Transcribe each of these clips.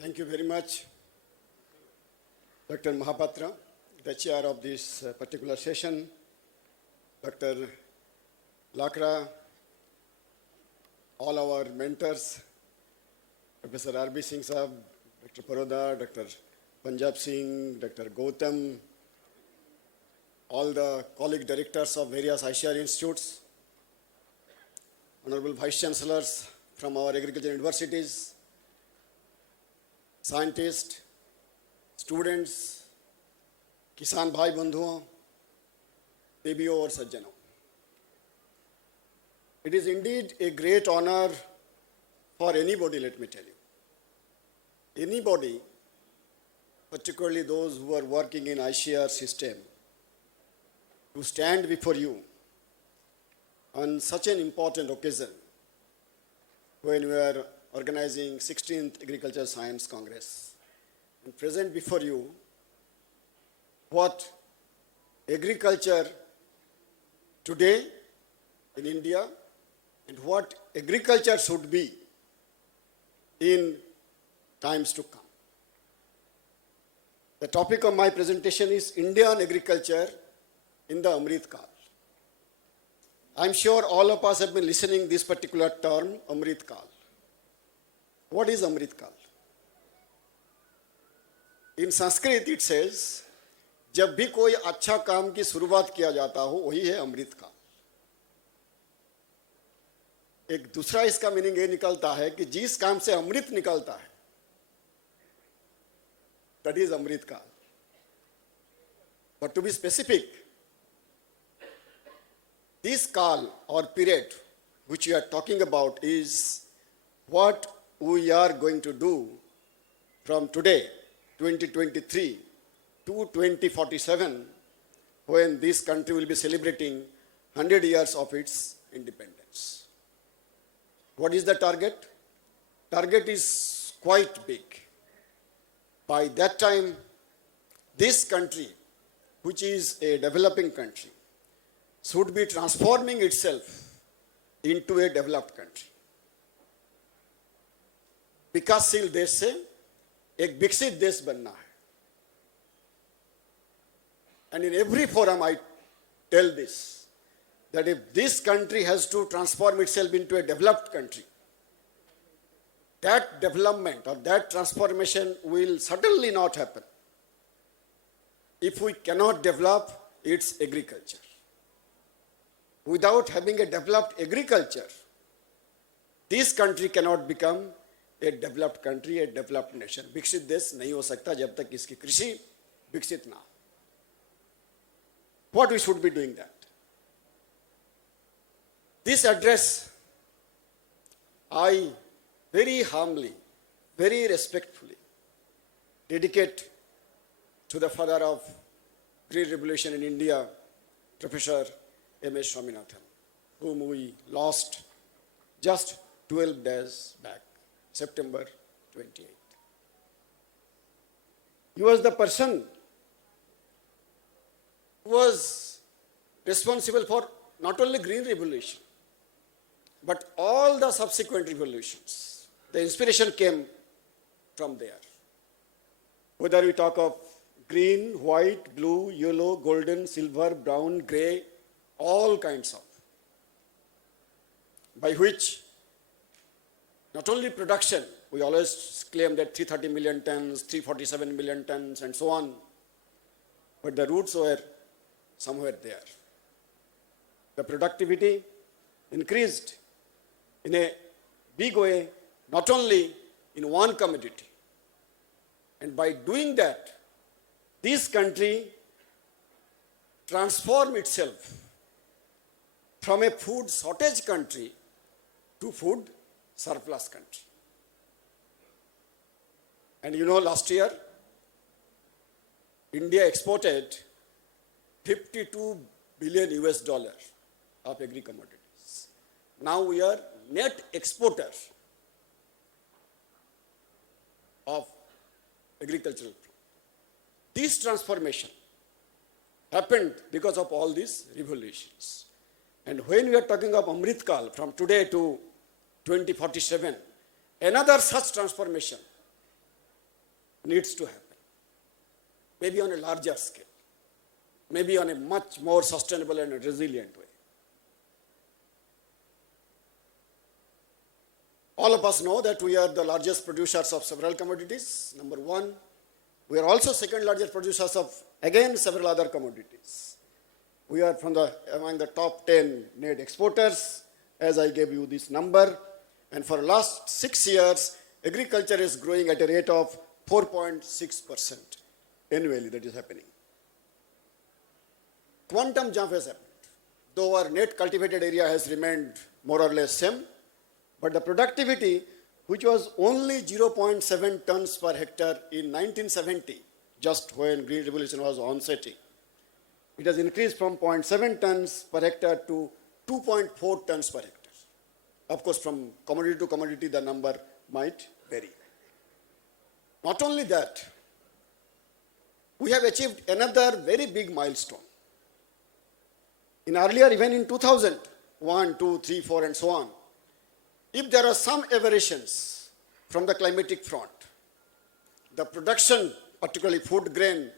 Thank you very much, Dr. Mahapatra, the chair of this particular session, Dr. Lakra, all our mentors, Professor R.B. Singh Sahab, Dr. Paroda, Dr. Punjab Singh, Dr. Gautam, all the colleague directors of various ICAR institutes, Honorable Vice Chancellors from our agriculture universities, scientists, students, किसान भाई बंधुओं, देवियों और सज्जनों. It is indeed a great honor for anybody, let me tell you. Anybody, particularly those who are working in ICAR system, to stand before you on such an important occasion when we are organizing 16th Agriculture Science Congress and present before you what agriculture today in India and what agriculture should be in times to come. The topic of my presentation is Indian agriculture in the Amrit Kaal. I'm sure all of us have been listening this particular term, Amrit Kaal. What is Amrit Kaal? In Sanskrit it says, जब भी कोई अच्छा काम की शुरुआत किया जाता हो वही है अमृत काल. एक दूसरा इसका मीनिंग ये निकलता है कि जिस काम से अमृत निकलता है that is अमृत काल. But to be specific, this काल or period which we are talking about is what we are going to do from today, 2023, to 2047, when this country will be celebrating 100 years of its independence. What is the target? Target is quite big. By that time, this country, which is a developing country, should be transforming itself into a developed country. विकासशील देश से एक विकसित देश बनना है. And in every forum I tell this, that if this country has to transform itself into a developed country, that development or that transformation will certainly not happen if we cannot develop its agriculture. Without having a developed agriculture, this country cannot become a developed country, a developed nation. विकसित देश नहीं हो सकता जब तक इसकी कृषि विकसित ना हो. What we should be doing that? This address, I very humbly, very respectfully dedicate to the father of Green Revolution in India, Professor M.S. Swaminathan, whom we lost just 12 days back, September 28th. He was the person who was responsible for not only Green Revolution, but all the subsequent revolutions. The inspiration came from there. Whether we talk of green, white, blue, yellow, golden, silver, brown, grey, all kinds of, by which not only production, we always claim that 330 million tons, 347 million tons, and so on, but the roots were somewhere there. The productivity increased in a big way, not only in one commodity. And by doing that, this country transformed itself from a food shortage country to food surplus country. And you know, last year, India exported 52 billion US dollars of agri commodities. Now we are net exporter of agricultural product. This transformation happened because of all these revolutions. And when we are talking of Amrit Kaal, from today to 2047, another such transformation needs to happen. Maybe on a larger scale. Maybe on a much more sustainable and resilient way. All of us know that we are the largest producers of several commodities, number one. We are also second largest producers of, again, several other commodities. We are among the top 10 net exporters, as I gave you this number. And for the last 6 years, agriculture is growing at a rate of 4.6% annually. That is happening. Quantum jump has happened. Though our net cultivated area has remained more or less same, but the productivity, which was only 0.7 tons per hectare in 1970, just when Green Revolution was onsetting, it has increased from 0.7 tons per hectare to 2.4 tons per hectare. Of course, from commodity to commodity, the number might vary. Not only that, we have achieved another very big milestone. In earlier, even in 2000, 1, 2, 3, 4, and so on, if there are some aberrations from the climatic front, the production, particularly food grain,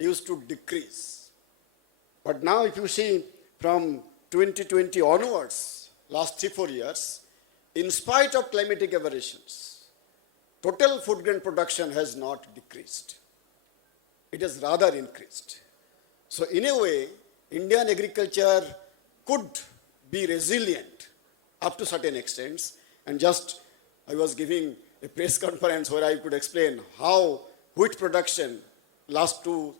used to decrease. But now if you see from 2020 onwards, last 3-4 years, in spite of climatic aberrations, total food grain production has not decreased. It has rather increased. So in a way, Indian agriculture could be resilient up to certain extents. And just, I was giving a press conference where I could explain how wheat production last 2-3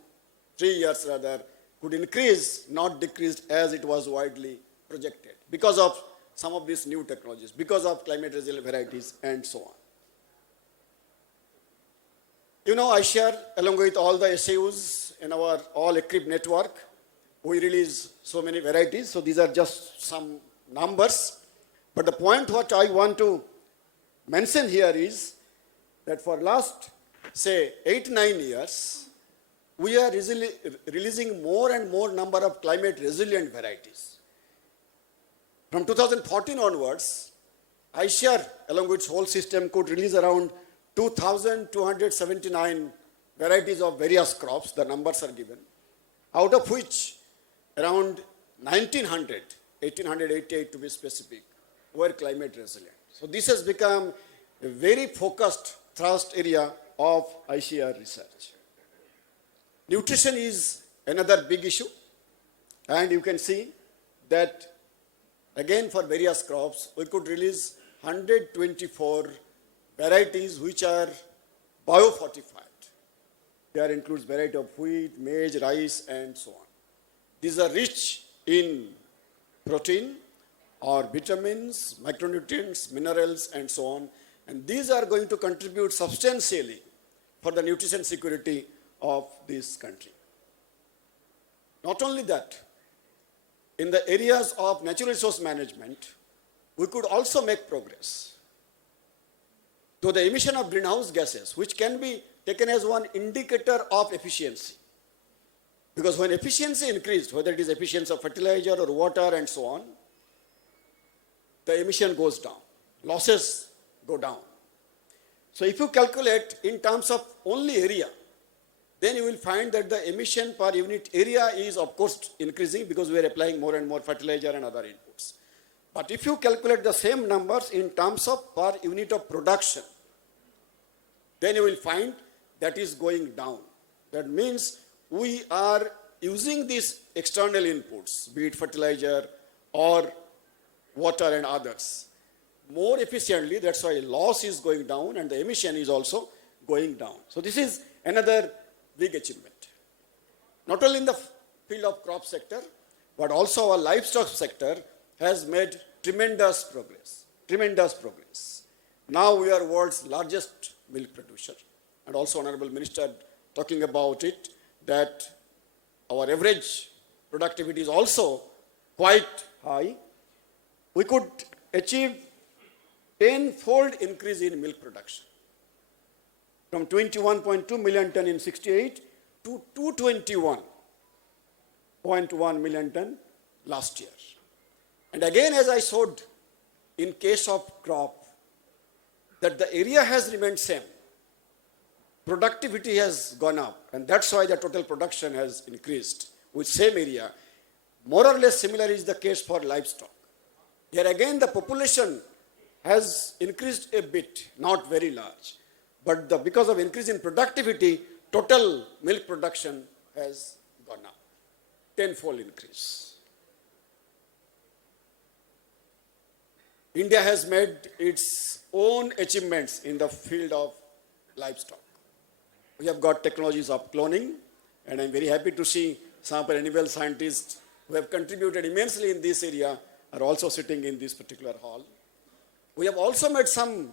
years rather could increase, not decrease as it was widely projected because of some of these new technologies, because of climate resilient varieties and so on. You know, ICAR, along with all the SAUs in our all-equip network, we release so many varieties. So these are just some numbers. But the point what I want to mention here is that for last, say, 8-9 years, we are releasing more and more number of climate resilient varieties. From 2014 onwards, ICAR, along with its whole system, could release around 2,279 varieties of various crops. The numbers are given, out of which around 1,888 to be specific, were climate resilient. So this has become a very focused thrust area of ICAR research. Nutrition is another big issue, and you can see that again for various crops we could release 124 varieties which are biofortified. There includes variety of wheat, maize, rice, and so on. These are rich in protein or vitamins, micronutrients, minerals, and so on. And these are going to contribute substantially for the nutrition security of this country. Not only that, in the areas of natural resource management, we could also make progress. So the emission of greenhouse gases, which can be taken as one indicator of efficiency. Because when efficiency increased, whether it is efficiency of fertilizer or water and so on, the emission goes down, losses go down. So if you calculate in terms of only area, then you will find that the emission per unit area is of course increasing because we are applying more and more fertilizer and other inputs. But if you calculate the same numbers in terms of per unit of production, then you will find that is going down. That means we are using these external inputs, be it fertilizer or water and others, more efficiently. That's why loss is going down and the emission is also going down. So this is another big achievement. Not only in the field of crop sector, but also our livestock sector has made tremendous progress. Tremendous progress. Now we are world's largest milk producer. And also Honorable Minister talking about it, that our average productivity is also quite high. We could achieve 10-fold increase in milk production from 21.2 million ton in 68 to 221.1 million ton last year. And again, as I showed in case of crop, that the area has remained same. productivity has gone up, and that's why the total production has increased with same area. More or less similar is the case for livestock. Here again, the population has increased a bit, not very large. But because of increase in productivity, total milk production has gone up. Tenfold increase. India has made its own achievements in the field of livestock. We have got technologies of cloning, and I'm very happy to see some of our animal scientists who have contributed immensely in this area are also sitting in this particular hall. We have also made some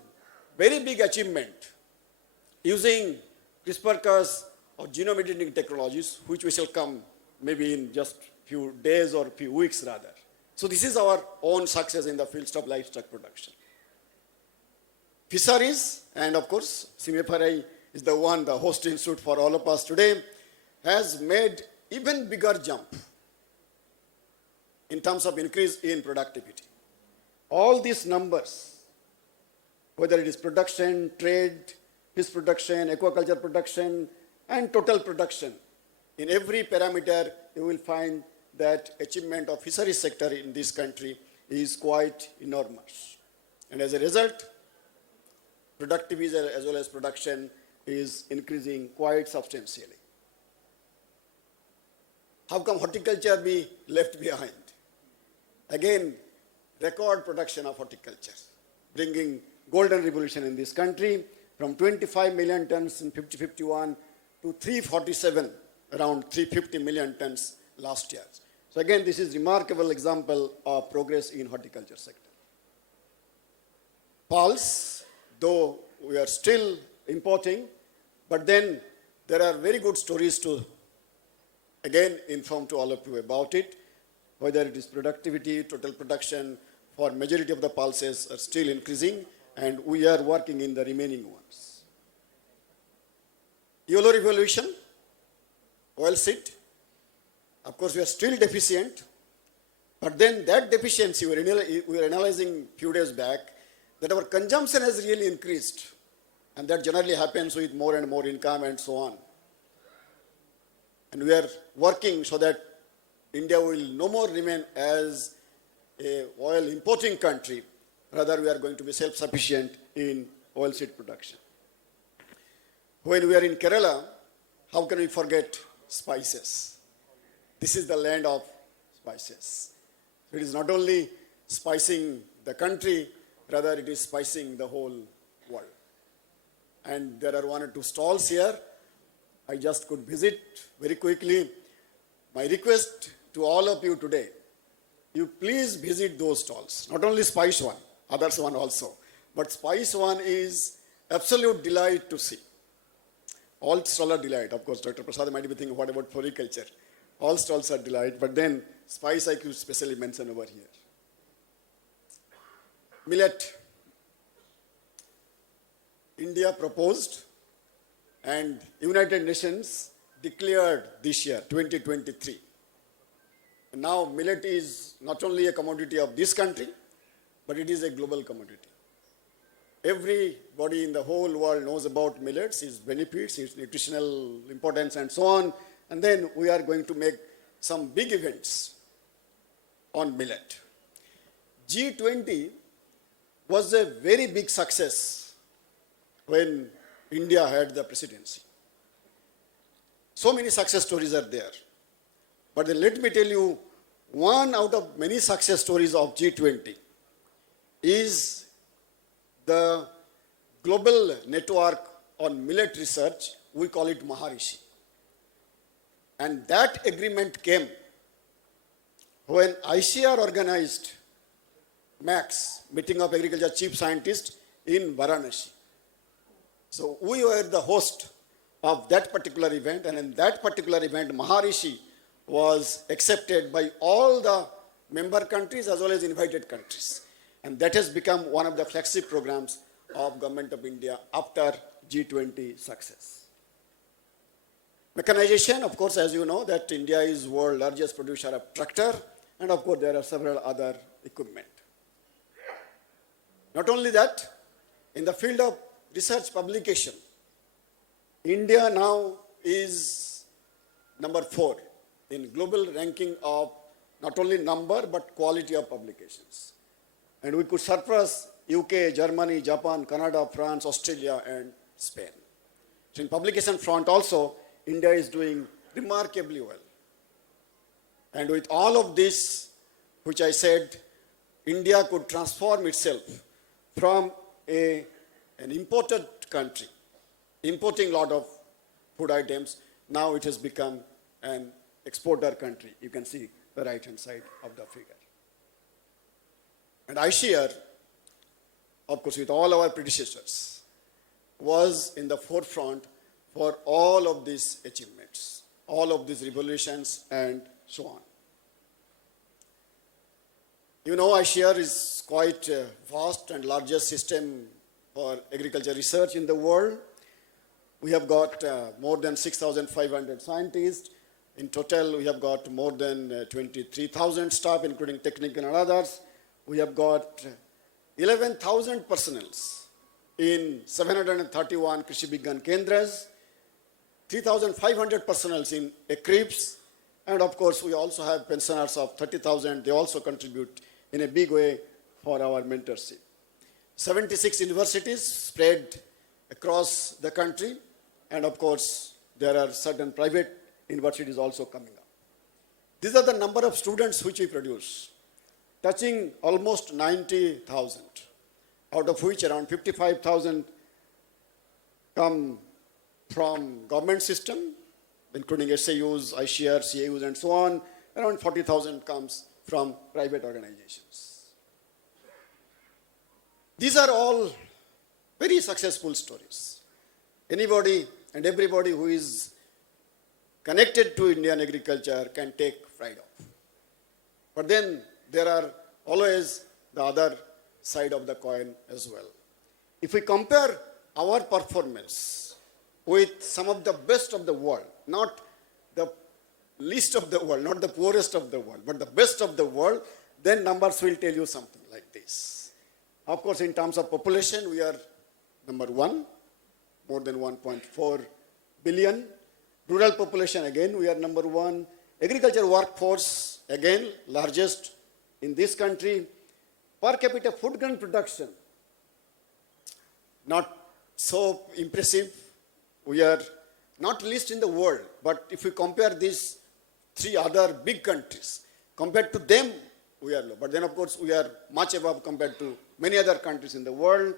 very big achievement using CRISPR-Cas or genome editing technologies, which we shall come maybe in just few days or few weeks rather. So this is our own success in the field of livestock production. Fisheries, and of course, CMFRI is the one, the host institute for all of us today, has made even bigger jump in terms of increase in productivity. All these numbers, whether it is production, trade, fish production, aquaculture production, and total production, in every parameter you will find that achievement of fisheries sector in this country is quite enormous. And as a result, productivity as well as production is increasing quite substantially. How come horticulture be left behind? Again, record production of horticulture, bringing golden revolution in this country from 25 million tons in 50-51 to 347, around 350 million tons last year. So again, this is remarkable example of progress in horticulture sector. Pulse, though we are still importing, but then there are very good stories to again inform to all of you about it, whether it is productivity, total production, for majority of the pulses are still increasing, and we are working in the remaining ones. Yellow revolution, oilseed. Of course, we are still deficient, but then that deficiency, we were analyzing few days back, that our consumption has really increased, and that generally happens with more and more income and so on. And we are working so that India will no more remain as a oil importing country, rather we are going to be self-sufficient in oilseed production. When we are in Kerala, how can we forget spices? This is the land of spices. It is not only spicing the country, rather it is spicing the whole world. And there are one or two stalls here. I just could visit very quickly. My request to all of you today, you please visit those stalls. Not only Spice One, others one also. But Spice One is absolute delight to see. All stalls are delight. Of course, Dr. Prasad might be thinking, what about floriculture? All stalls are delight, but then spice I could specially mention over here. Millet. India proposed and United Nations declared this year, 2023. And now millet is not only a commodity of this country, but it is a global commodity. Everybody in the whole world knows about millets, its benefits, its nutritional importance and so on. And then we are going to make some big events on millet. G20 was a very big success when India had the presidency. So many success stories are there. But then let me tell you, one out of many success stories of G20 is the global network on millet research. We call it Maharishi. And that agreement came when ICAR organized MAX, Meeting of Agriculture Chief Scientists, in Varanasi. So we were the host of that particular event, and in that particular event, Maharishi was accepted by all the member countries as well as invited countries. And that has become one of the flagship programs of Government of India after G20 success. Mechanization, of course, as you know, that India is world's largest producer of tractor, and of course there are several other equipment. Not only that, in the field of research publication, India now is number 4 in global ranking of not only number but quality of publications. And we could surpass UK, Germany, Japan, Canada, France, Australia, and Spain. So in publication front also, India is doing remarkably well. And with all of this, which I said, India could transform itself from an imported country, importing a lot of food items. Now it has become an exporter country. You can see the right-hand side of the figure. And ICAR, of course, with all our predecessors, was in the forefront for all of these achievements, all of these revolutions, and so on. You know, ICAR is quite a vast and largest system for agriculture research in the world. We have got more than 6,500 scientists. In total, we have got more than 23,000 staff, including technical and others. We have got 11,000 personnel in 731 Krishi Vigyan Kendras, 3,500 personnel in ECRIPS, and of course, we also have pensioners of 30,000. They also contribute in a big way for our mentorship. 76 universities spread across the country, and of course, there are certain private universities also coming up. These are the number of students which we produce, touching almost 90,000, out of which around 55,000 come from government system, including SAUs, ICAR, CAUs, and so on. Around 40,000 comes from private organizations. These are all very successful stories. Anybody and everybody who is connected to Indian agriculture can take pride of. But then there are always the other side of the coin as well. If we compare our performance with some of the best of the world, not the least of the world, not the poorest of the world, but the best of the world, then numbers will tell you something like this. Of course, in terms of population, we are number 1, more than 1.4 billion. Rural population, again, we are number 1. Agriculture workforce, again, largest in this country. Per capita food grain production, not so impressive. We are not least in the world, but if we compare these 3 other big countries, compared to them, we are low. But then, of course, we are much above compared to many other countries in the world.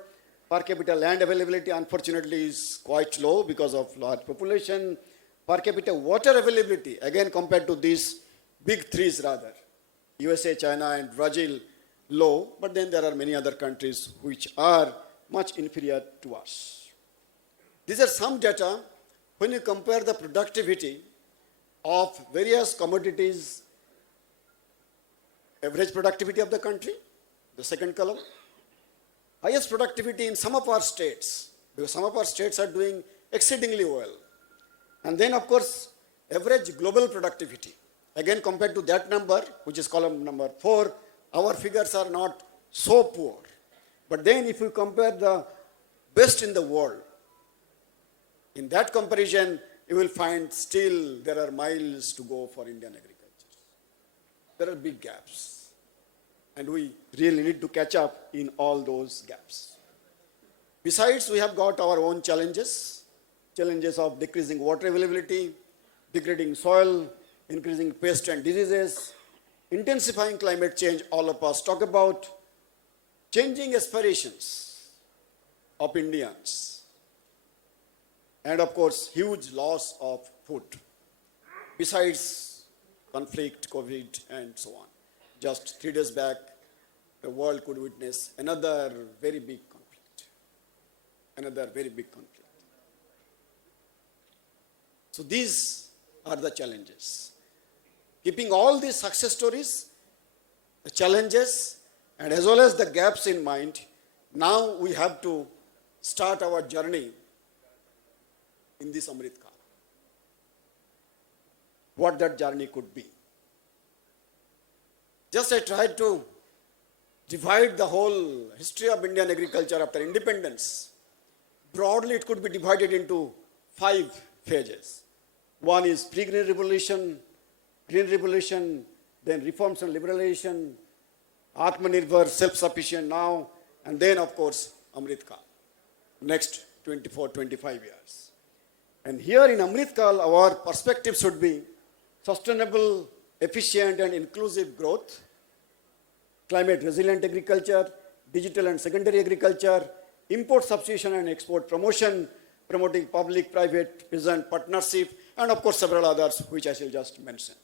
Per capita land availability, unfortunately, is quite low because of large population. Per capita water availability, again, compared to these big 3s rather, USA, China, and Brazil, low. But then there are many other countries which are much inferior to us. These are some data when you compare the productivity of various commodities, average productivity of the country, the second column, highest productivity in some of our states, because some of our states are doing exceedingly well. And then, of course, average global productivity. Again, compared to that number, which is column number 4, our figures are not so poor. But then if you compare the best in the world, in that comparison, you will find still there are miles to go for Indian agriculture. There are big gaps. And we really need to catch up in all those gaps. Besides, we have got our own challenges of decreasing water availability, degrading soil, increasing pests and diseases, intensifying climate change, all of us talk about, changing aspirations of Indians, and of course, huge loss of food, besides conflict, COVID, and so on. Just 3 days back, the world could witness another very big conflict. So these are the challenges. Keeping all these success stories, the challenges, and as well as the gaps in mind, now we have to start our journey in this Amrit Kaal. What that journey could be. Just I tried to divide the whole history of Indian agriculture after independence. Broadly, it could be divided into 5 phases. One is pre-green revolution, green revolution, then reforms and liberalization, Atmanirbhar, self-sufficient now, and then of course Amrit Kaal, next 24, 25 years. And here in Amrit Kaal, our perspective should be sustainable, efficient and inclusive growth, climate resilient agriculture, digital and secondary agriculture, import substitution and export promotion, promoting public-private peasant partnership, and of course several others which I shall just mention.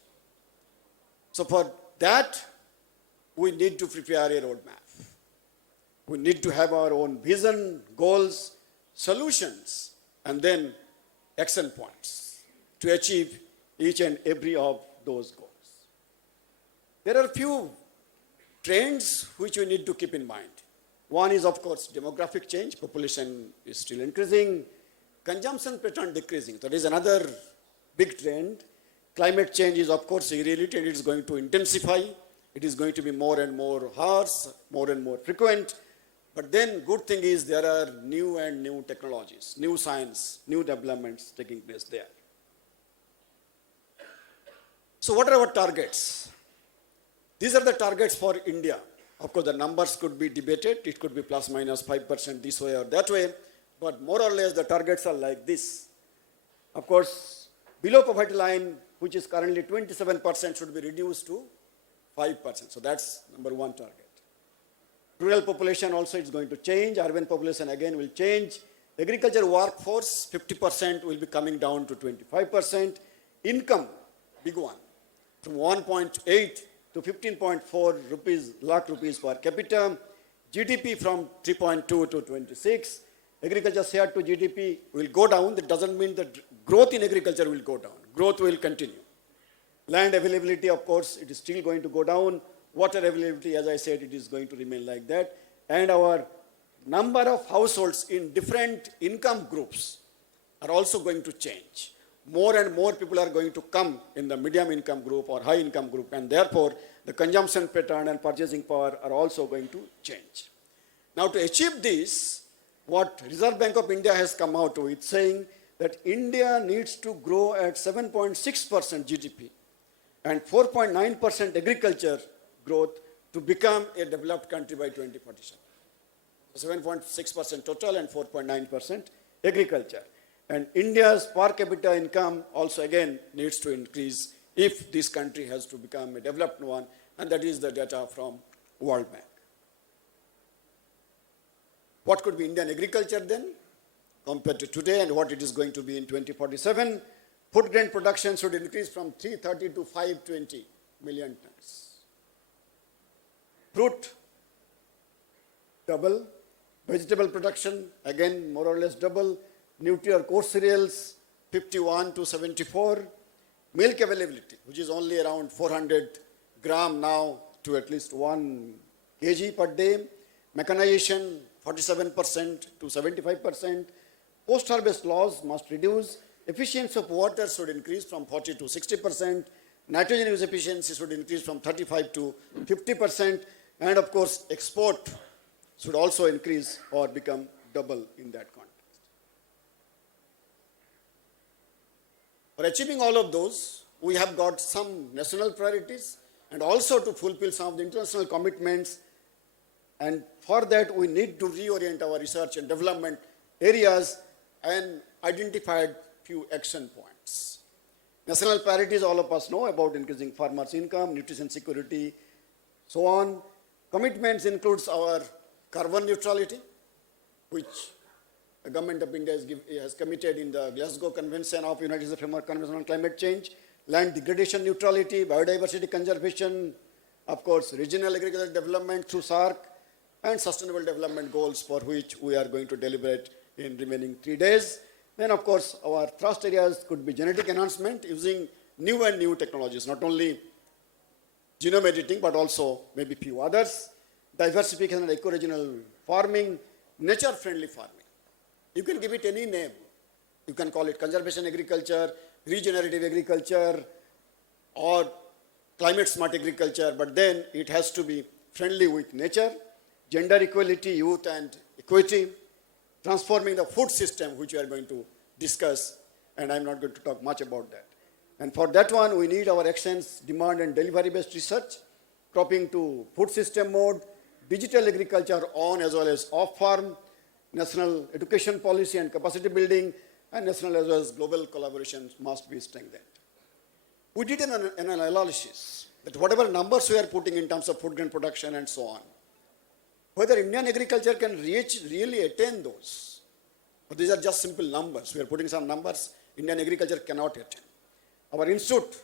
So for that, we need to prepare a roadmap. We need to have our own vision, goals, solutions, and then action points to achieve each and every of those goals. There are a few trends which we need to keep in mind. One is, of course, demographic change. Population is still increasing. Consumption pattern decreasing. That is another big trend. Climate change is, of course, a reality and it is going to intensify. It is going to be more and more harsh, more and more frequent. But then good thing is there are new and new technologies, new science, new developments taking place there. So what are our targets? These are the targets for India. Of course, the numbers could be debated. It could be plus minus 5% this way or that way. But more or less, the targets are like this. Of course, below poverty line, which is currently 27%, should be reduced to 5%. So that's number one target. Rural population also is going to change. Urban population again will change. Agriculture workforce, 50% will be coming down to 25%. Income, big one, from 1.8 to 15.4 lakh rupees per capita. GDP from 3.2 to 26. Agriculture share to GDP will go down. That doesn't mean that growth in agriculture will go down. Growth will continue. Land availability, of course, it is still going to go down. Water availability, as I said, it is going to remain like that. And our number of households in different income groups are also going to change. More and more people are going to come in the medium income group or high income group, and therefore the consumption pattern and purchasing power are also going to change. Now, to achieve this, what Reserve Bank of India has come out with saying that India needs to grow at 7.6% GDP and 4.9% agriculture growth to become a developed country by 2047. So 7.6% total and 4.9% agriculture. And India's per capita income also again needs to increase if this country has to become a developed one, and that is the data from World Bank. What could be Indian agriculture then compared to today and what it is going to be in 2047? Food grain production should increase from 330 to 520 million tons. Fruit, double. Vegetable production, again more or less double. Nutri or coarse cereals, 51 to 74. Milk availability, which is only around 400 gram now to at least 1 kg per day. Mechanization, 47% to 75%. Post-harvest loss must reduce. Efficiency of water should increase from 40 to 60%. Nitrogen use efficiency should increase from 35 to 50%. And of course, export should also increase or become double in that context. For achieving all of those, we have got some national priorities and also to fulfill some of the international commitments. And for that, we need to reorient our research and development areas and identified few action points. National priorities, all of us know about increasing farmers' income, nutrition security, so on. Commitments includes our carbon neutrality, which the government of India has committed in the Glasgow Convention of United Nations Framework Convention on Climate Change. Land degradation neutrality, biodiversity conservation, of course, regional agricultural development through SARC, and sustainable development goals for which we are going to deliberate in remaining 3 days. Then, of course, our thrust areas could be genetic enhancement using new and new technologies, not only genome editing, but also maybe few others. Diversification and eco-regional farming, nature-friendly farming. You can give it any name. You can call it conservation agriculture, regenerative agriculture, or climate-smart agriculture, but then it has to be friendly with nature, gender equality, youth and equity, transforming the food system, which we are going to discuss and I'm not going to talk much about that. And for that one, we need our actions, demand and delivery-based research, cropping to food system mode, digital agriculture on as well as off-farm, national education policy and capacity building, and national as well as global collaboration must be strengthened. We did an analysis that whatever numbers we are putting in terms of food grain production and so on, whether Indian agriculture can really attain those. But these are just simple numbers. We are putting some numbers Indian agriculture cannot attain. Our Institute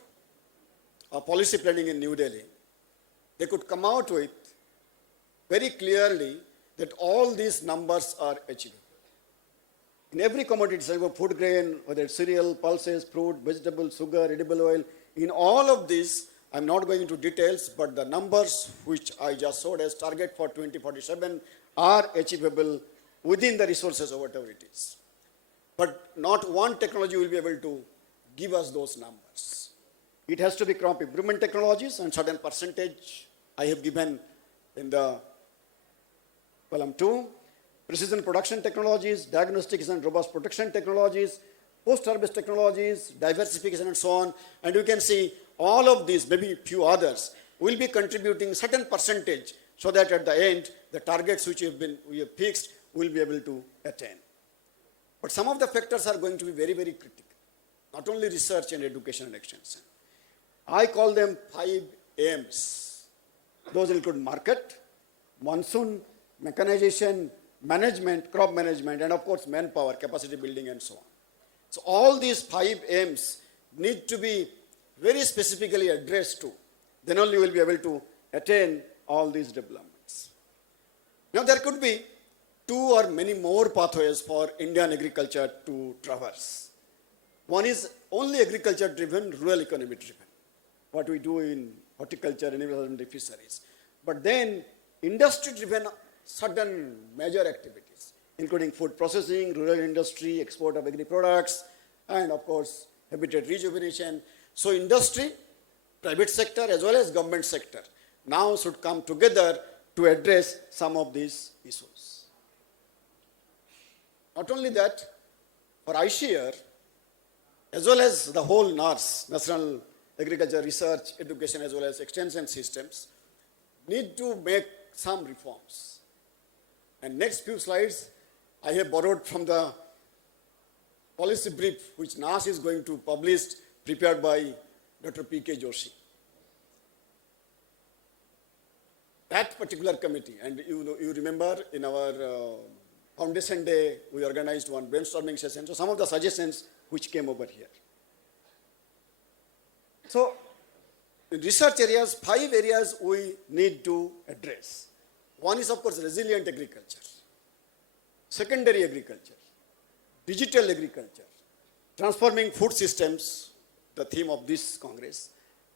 of Policy Planning in New Delhi, they could come out with very clearly that all these numbers are achievable. In every commodity, food grain, whether it's cereal, pulses, fruit, vegetables, sugar, edible oil, in all of these, I'm not going into details, but the numbers which I just showed as target for 2047 are achievable within the resources or whatever it is. But not one technology will be able to give us those numbers. It has to be crop improvement technologies, and certain percentage I have given in the column 2. Precision production technologies, diagnostics and robust protection technologies, post-harvest technologies, diversification and so on. And you can see all of these, maybe a few others, will be contributing certain percentage so that at the end, the targets which we have fixed will be able to attain. But some of the factors are going to be very, very critical. Not only research and education and extension. I call them 5 M's. Those include market, monsoon, mechanization, management, crop management, and of course manpower, capacity building and so on. So all these 5 M's need to be very specifically addressed to. Then only we will be able to attain all these developments. Now there could be 2 or many more pathways for Indian agriculture to traverse. One is only agriculture driven, rural economy driven. What we do in horticulture, and fisheries. But then industry driven certain major activities, including food processing, rural industry, export of agri products, and of course, habitat rejuvenation. So industry, private sector as well as government sector now should come together to address some of these issues. Not only that, for ICAR, as well as the whole NAAS, National Agriculture Research, Education as well as Extension Systems, need to make some reforms. And next few slides, I have borrowed from the policy brief which NAAS is going to publish, prepared by Dr. P.K. Joshi. That particular committee, and you remember in our Foundation Day, we organized one brainstorming session. So some of the suggestions which came over here. So in research areas, 5 areas we need to address. One is of course resilient agriculture, secondary agriculture, digital agriculture, transforming food systems, the theme of this Congress,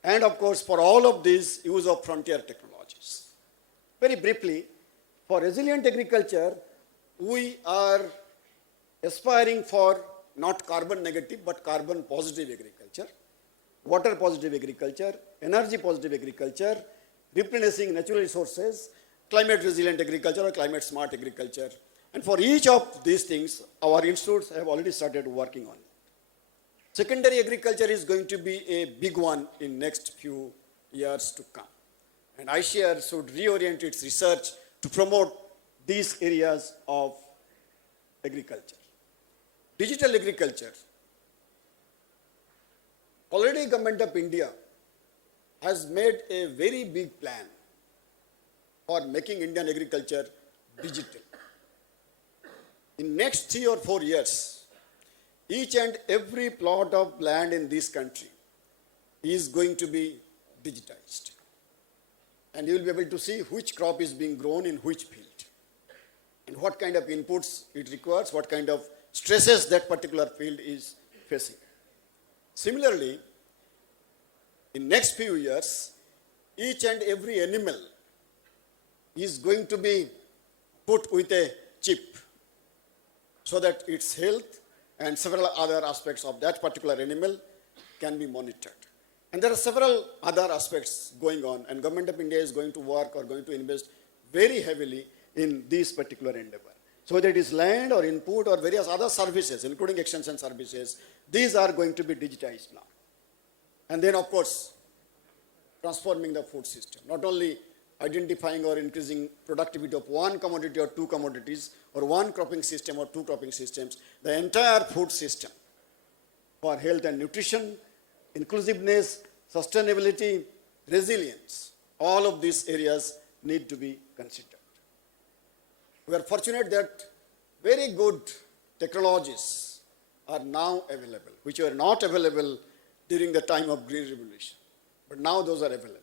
and of course for all of these, use of frontier technologies. Very briefly, for resilient agriculture, we are aspiring for not carbon negative but carbon positive agriculture, water positive agriculture, energy positive agriculture, replenishing natural resources, climate resilient agriculture or climate smart agriculture. And for each of these things, our institutes have already started working on it. Secondary agriculture is going to be a big one in next few years to come. And ICAR should reorient its research to promote these areas of agriculture. Digital agriculture. Already Government of India has made a very big plan for making Indian agriculture digital. In next 3 or 4 years, each and every plot of land in this country is going to be digitized. And you will be able to see which crop is being grown in which field, and what kind of inputs it requires, what kind of stresses that particular field is facing. Similarly, in next few years, each and every animal is going to be put with a chip so that its health and several other aspects of that particular animal can be monitored. And there are several other aspects going on, and Government of India is going to work or going to invest very heavily in this particular endeavor. So whether it is land or input or various other services, including extension services, these are going to be digitized now. And then, of course, transforming the food system, not only identifying or increasing productivity of one commodity or two commodities, or one cropping system or two cropping systems, the entire food system for health and nutrition, inclusiveness, sustainability, resilience, all of these areas need to be considered. We are fortunate that very good technologies are now available, which were not available during the time of Green Revolution. But now those are available.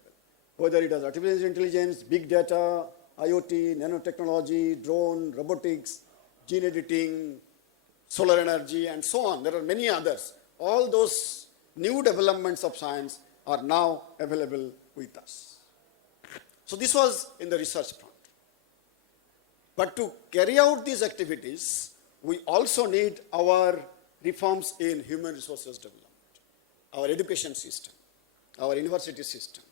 Whether it is artificial intelligence, big data, IoT, nanotechnology, drone, robotics, gene editing, solar energy, and so on. There are many others. All those new developments of science are now available with us. So this was in the research front. But to carry out these activities, we also need our reforms in human resources development, our education system, our university system,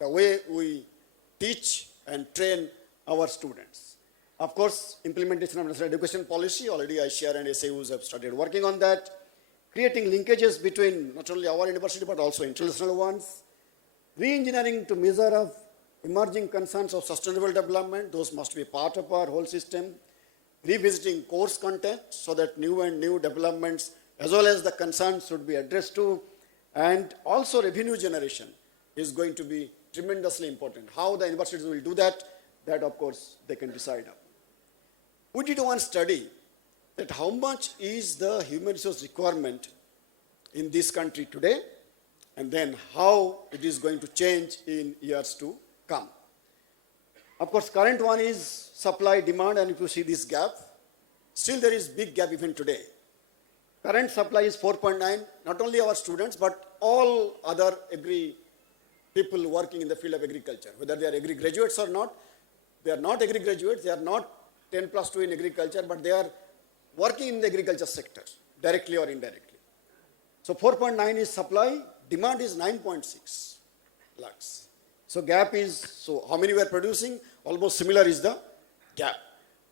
the way we teach and train our students. Of course, implementation of national education policy, already ICAR and SAUs have started working on that, creating linkages between not only our university but also international ones, re-engineering to measure of emerging concerns of sustainable development, those must be part of our whole system, revisiting course content so that new developments as well as the concerns should be addressed to, and also revenue generation is going to be tremendously important. How the universities will do that, that of course they can decide on. We did one study that how much is the human resource requirement in this country today, and then how it is going to change in years to come. Of course, current one is supply demand, and if you see this gap, still there is big gap even today. Current supply is 4.9, not only our students, but all other people working in the field of agriculture, whether they are agri-graduates or not. They are not agri-graduates, they are not 10+2 in agriculture, but they are working in the agriculture sector, directly or indirectly. So 4.9 is supply, demand is 9.6 lakhs. So gap is, so how many we are producing? Almost similar is the gap.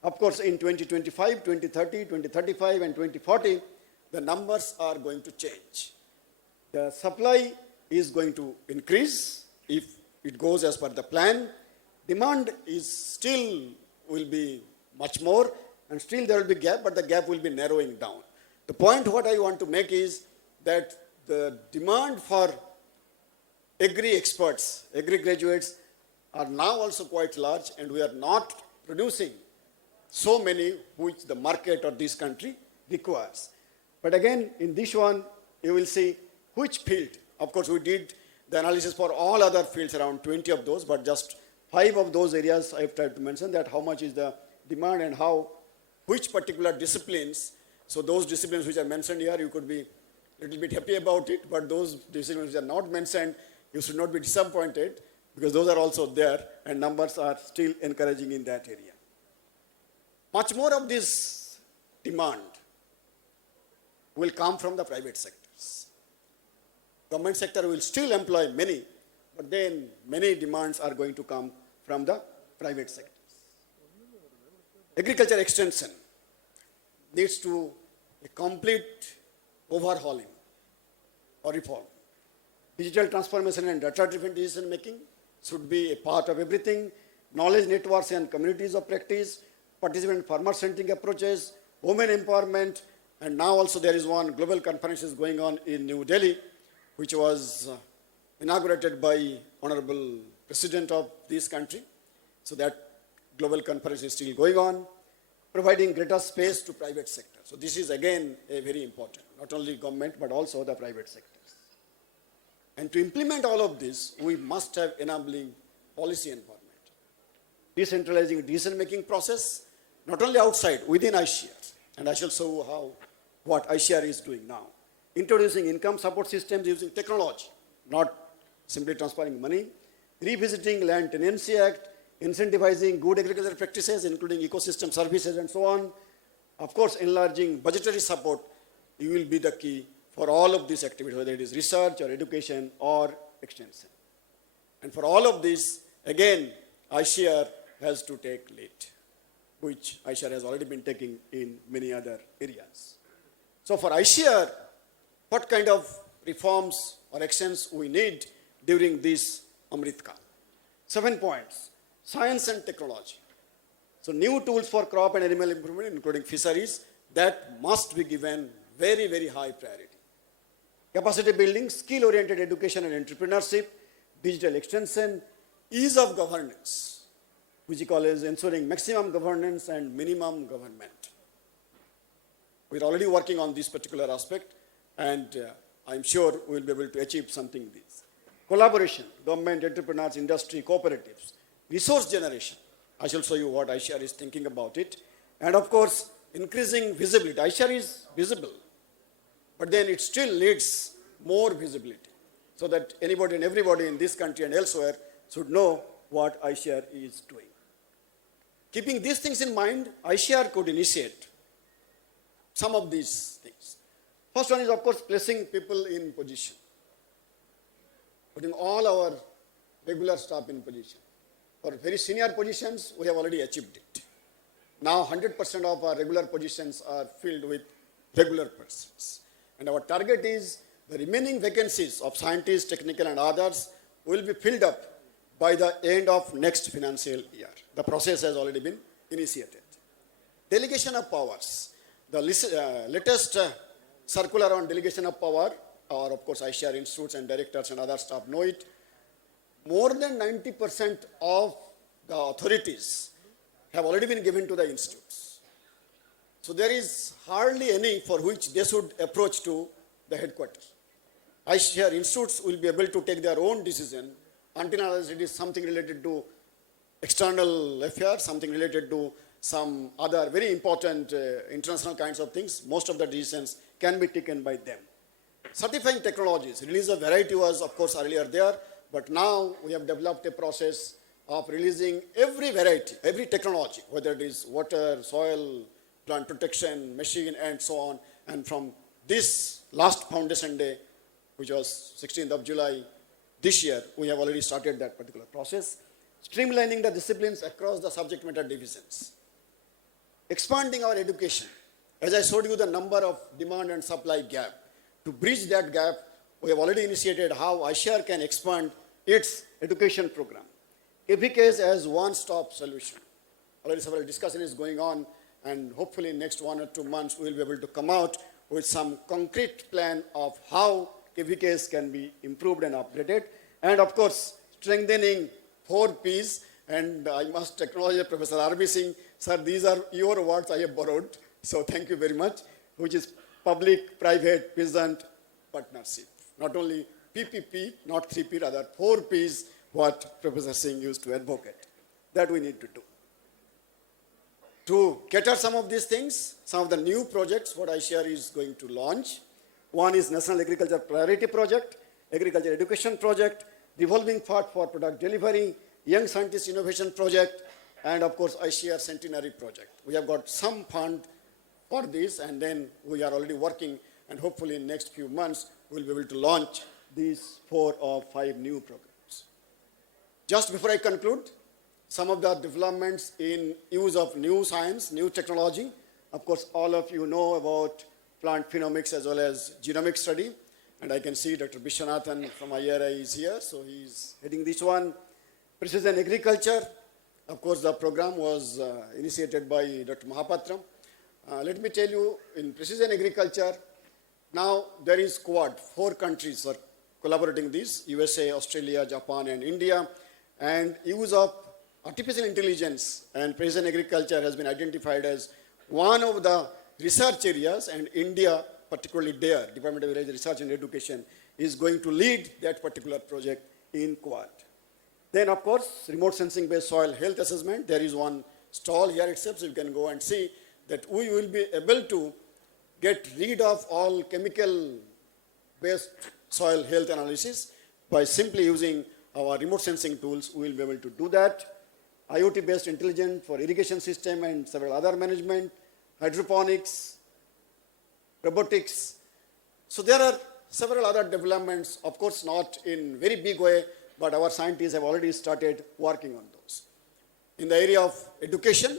Of course, in 2025, 2030, 2035, and 2040, the numbers are going to change. The supply is going to increase if it goes as per the plan. Demand is still will be much more, and still there will be gap, but the gap will be narrowing down. The point what I want to make is that the demand for agri-experts, agri-graduates are now also quite large, and we are not producing so many which the market or this country requires. But again, in this one, you will see which field. Of course, we did the analysis for all other fields, around 20 of those, but just 5 of those areas I have tried to mention that how much is the demand and how, which particular disciplines. So those disciplines which are mentioned here, you could be a little bit happy about it, but those disciplines which are not mentioned, you should not be disappointed, because those are also there and numbers are still encouraging in that area. Much more of this demand will come from the private sectors. Government sector will still employ many, but then many demands are going to come from the private sectors. Agriculture extension needs to a complete overhauling or reform. Digital transformation and data-driven decision making should be a part of everything. Knowledge networks and communities of practice, participant farmer-centric approaches, women empowerment, and now also there is one global conference is going on in New Delhi, which was inaugurated by Honorable President of this country. So that global conference is still going on, providing greater space to private sector. So this is again a very important, not only government, but also the private sectors. And to implement all of this, we must have enabling policy environment. Decentralizing decision-making process, not only outside, within ICAR. And I shall show what ICAR is doing now. Introducing income support systems using technology, not simply transferring money. Revisiting Land Tenancy Act, incentivizing good agricultural practices, including ecosystem services and so on. Of course, enlarging budgetary support will be the key for all of these activities, whether it is research or education or extension. And for all of this, again, ICAR has to take lead. which ICAR has already been taking in many other areas. So for ICAR, what kind of reforms or actions we need during this Amrit Kaal? 7 points. Science and technology. So new tools for crop and animal improvement, including fisheries, that must be given very, very high priority. Capacity building, skill-oriented education and entrepreneurship, digital extension, ease of governance, which we call as ensuring maximum governance and minimum government. We're already working on this particular aspect, and I'm sure we'll be able to achieve something this. Collaboration, government, entrepreneurs, industry, cooperatives, resource generation. I shall show you what ICAR is thinking about it. And of course, increasing visibility. ICAR is visible, but then it still needs more visibility so that anybody and everybody in this country and elsewhere should know what ICAR is doing. Keeping these things in mind, ICAR could initiate some of these things. First one is, of course, placing people in position. Putting all our regular staff in position. For very senior positions, we have already achieved it. Now 100% of our regular positions are filled with regular persons. And our target is the remaining vacancies of scientists, technical and others will be filled up by the end of next financial year. The process has already been initiated. Delegation of powers. The latest circular on delegation of power, or of course ICAR institutes and directors and other staff know it. More than 90% of the authorities have already been given to the institutes. So there is hardly any for which they should approach to the headquarters. ICAR institutes will be able to take their own decision until unless it is something related to external affairs, something related to some other very important international kinds of things. Most of the decisions can be taken by them. Certifying technologies. Release of variety was, of course, earlier there, but now we have developed a process of releasing every variety, every technology, whether it is water, soil, plant protection, machine, and so on. And from this last foundation day, which was 16th of July this year, we have already started that particular process. Streamlining the disciplines across the subject matter divisions. Expanding our education. As I showed you the number of demand and supply gap. To bridge that gap, we have already initiated how ICAR can expand its education program. KVKs as one-stop solution. Already several discussions is going on, and hopefully in next 1 or 2 months we will be able to come out with some concrete plan of how KVKs can be improved and upgraded. And of course, strengthening 4 Ps, and I must acknowledge Professor R.B. Singh, sir, these are your words I have borrowed, so thank you very much, which is public, private, peasant partnership. Not only PPP, not 3P, rather 4 Ps, what Professor Singh used to advocate. That we need to do. To cater some of these things, some of the new projects what ICAR is going to launch. One is National Agriculture Priority Project, Agriculture Education Project, Revolving Fund for Product Delivery, Young Scientist Innovation Project, and of course ICAR Centenary Project. We have got some fund for this, and then we are already working, and hopefully in next few months we will be able to launch these 4 or 5 new programs. Just before I conclude, some of the developments in use of new science, new technology. Of course, all of you know about plant phenomics as well as genomic study. And I can see Dr. Vishwanathan from IRI is here, so he's heading this one. Precision agriculture. Of course, the program was initiated by Dr. Mahapatra. Let me tell you, in precision agriculture, now there is Quad. 4 countries are collaborating this, USA, Australia, Japan, and India. And use of artificial intelligence and precision agriculture has been identified as one of the research areas, and India, particularly DARE, Department of Research and Education, is going to lead that particular project in Quad. Then, of course, remote sensing-based soil health assessment. There is one stall here itself, so you can go and see that we will be able to get rid of all chemical-based soil health analysis by simply using our remote sensing tools. We will be able to do that. IoT-based intelligence for irrigation system and several other management, hydroponics, robotics. So there are several other developments, of course not in very big way, but our scientists have already started working on those. In the area of education,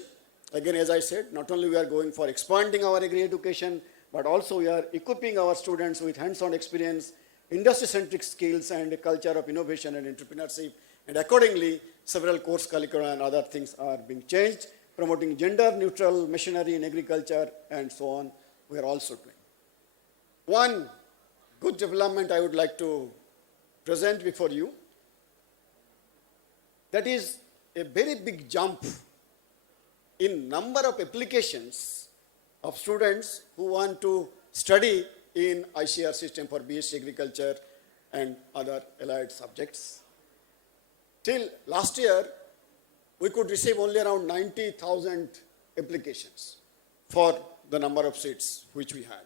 Again, as I said, not only we are going for expanding our agri education, but also we are equipping our students with hands-on experience, industry-centric skills, and a culture of innovation and entrepreneurship. And accordingly, several course curricula and other things are being changed, promoting gender-neutral machinery in agriculture, and so on. We are also doing. One good development I would like to present before you. That is a very big jump in number of applications of students who want to study in ICAR system for BSc Agriculture and other allied subjects. Till last year, we could receive only around 90,000 applications for the number of seats which we had.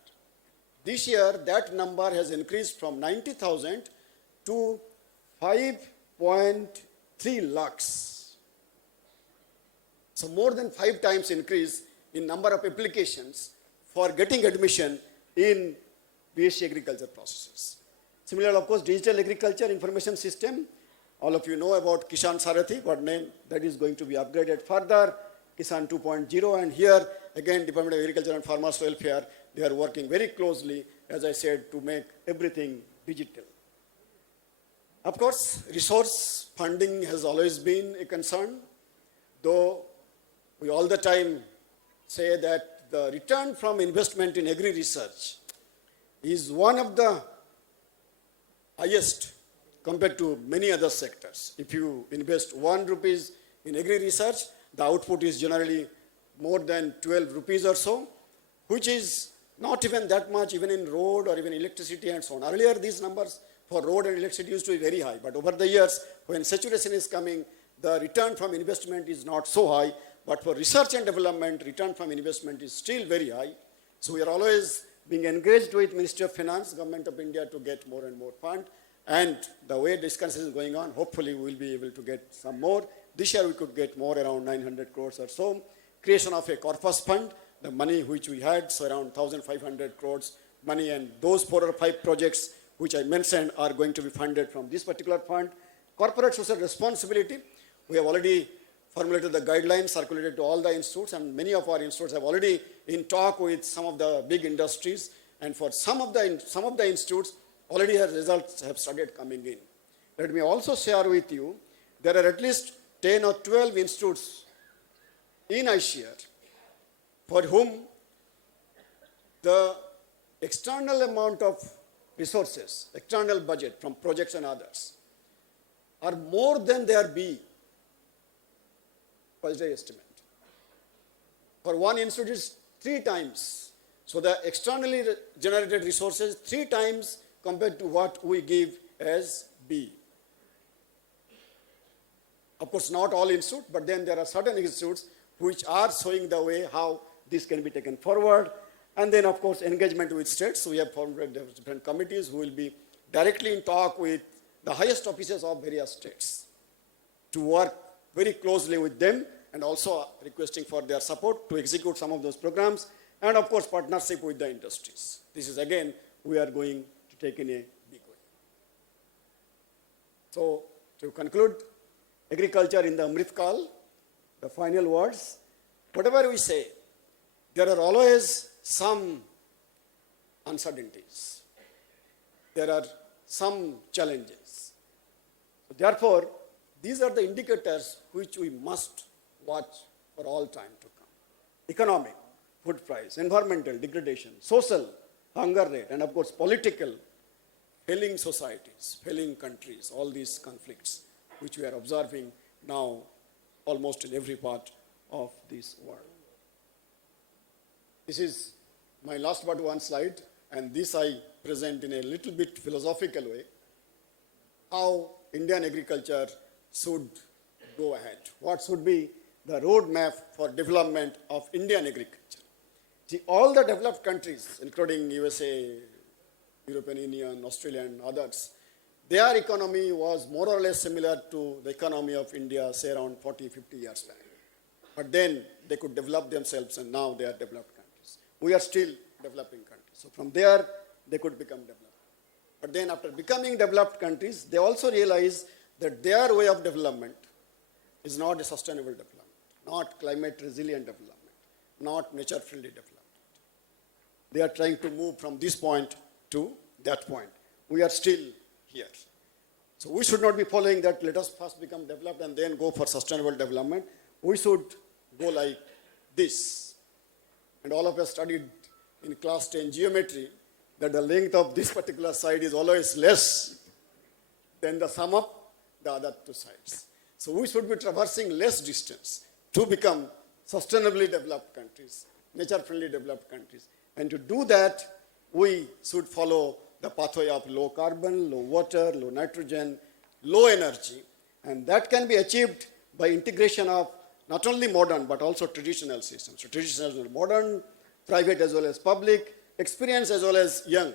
This year, that number has increased from 90,000 to 5.3 lakhs. So more than 5 times increase in number of applications for getting admission in BSc Agriculture processes. Similarly, of course, digital agriculture information system. All of you know about Kisan Sarathi, but name that is going to be upgraded further, Kisan 2.0, and here again Department of Agriculture and Farmers Welfare, they are working very closely, as I said, to make everything digital. Of course, resource funding has always been a concern, though we all the time say that the return from investment in agri-research is one of the highest compared to many other sectors. If you invest 1 rupees in agri-research, the output is generally more than 12 rupees or so, which is not even that much even in road or even electricity and so on. Earlier, these numbers for road and electricity used to be very high, but over the years, when saturation is coming, the return from investment is not so high, but for research and development, return from investment is still very high. So we are always being engaged with Ministry of Finance, Government of India, to get more and more fund. And the way discussion is going on, hopefully we will be able to get some more. This year we could get more, around 900 crores or so. Creation of a corpus fund, the money which we had, so around 1,500 crores money, and those 4 or 5 projects which I mentioned are going to be funded from this particular fund. Corporate social responsibility, we have already formulated the guidelines, circulated to all the institutes, and many of our institutes have already in talk with some of the big industries, and for some of the institutes, already results have started coming in. Let me also share with you, there are at least 10 or 12 institutes in ICAR for whom the external amount of resources, external budget from projects and others are more than their B first day estimate. For one institute is 3 times. So the externally generated resources 3 times compared to what we give as B. Of course, not all institutes, but then there are certain institutes which are showing the way how this can be taken forward. And then, of course, engagement with states. So we have formed different committees who will be directly in talk with the highest officers of various states to work very closely with them, and also requesting for their support to execute some of those programs, and of course partnership with the industries. This is again, we are going to take in a big way. So to conclude, agriculture in the Amrit Kaal, the final words, whatever we say, there are always some uncertainties. There are some challenges. Therefore, these are the indicators which we must watch for all time to come. Economic, food price, environmental degradation, social, hunger rate, and of course political, failing societies, failing countries, all these conflicts which we are observing now almost in every part of this world. This is my last but one slide, and this I present in a little bit philosophical way, how Indian agriculture should go ahead. What should be the roadmap for development of Indian agriculture? See, all the developed countries, including USA, European Union, Australia, and others, their economy was more or less similar to the economy of India, say around 40, 50 years back. But then they could develop themselves, and now they are developed countries. We are still developing countries. So from there, they could become developed. But then after becoming developed countries, they also realize that their way of development is not a sustainable development, not climate resilient development. not nature-friendly development. They are trying to move from this point to that point. We are still here. So we should not be following that, let us first become developed and then go for sustainable development. We should go like this. And all of us studied in class 10 geometry that the length of this particular side is always less than the sum of the other two sides. So we should be traversing less distance to become sustainably developed countries, nature-friendly developed countries. And to do that, we should follow the pathway of low carbon, low water, low nitrogen, low energy. And that can be achieved by integration of not only modern, but also traditional systems. So traditional and modern, private as well as public, experienced as well as young,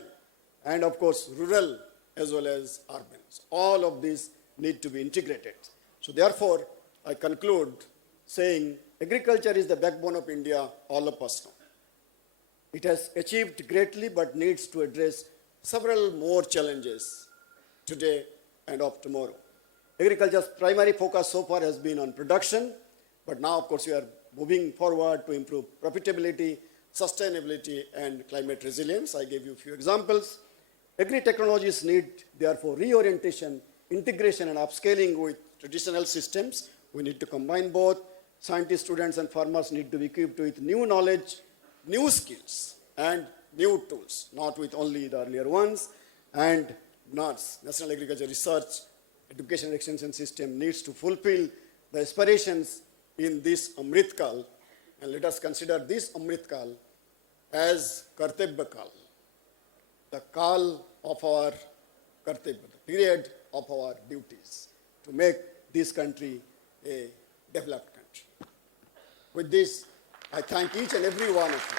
and of course rural as well as urban. So all of these need to be integrated. So therefore, I conclude saying agriculture is the backbone of India, all of us know. It has achieved greatly, but needs to address several more challenges today and of tomorrow. Agriculture's primary focus so far has been on production, but now, of course, we are moving forward to improve profitability, sustainability, and climate resilience. I gave you a few examples. Agri-technologies need, therefore, reorientation, integration, and upscaling with traditional systems. We need to combine both. Scientists, students, and farmers need to be equipped with new knowledge, new skills, and new tools, not with only the earlier ones. And NAAS, National Agriculture Research, Education and Extension System, needs to fulfill the aspirations in this Amrit Kaal. And let us consider this Amrit Kaal as Kartavya Kaal, the Kaal of our Kartavya, the period of our duties, to make this country a developed country. With this, I thank each and every one of you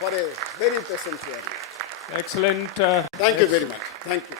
for a very patient hearing. Excellent. Thank you very much. Thank you.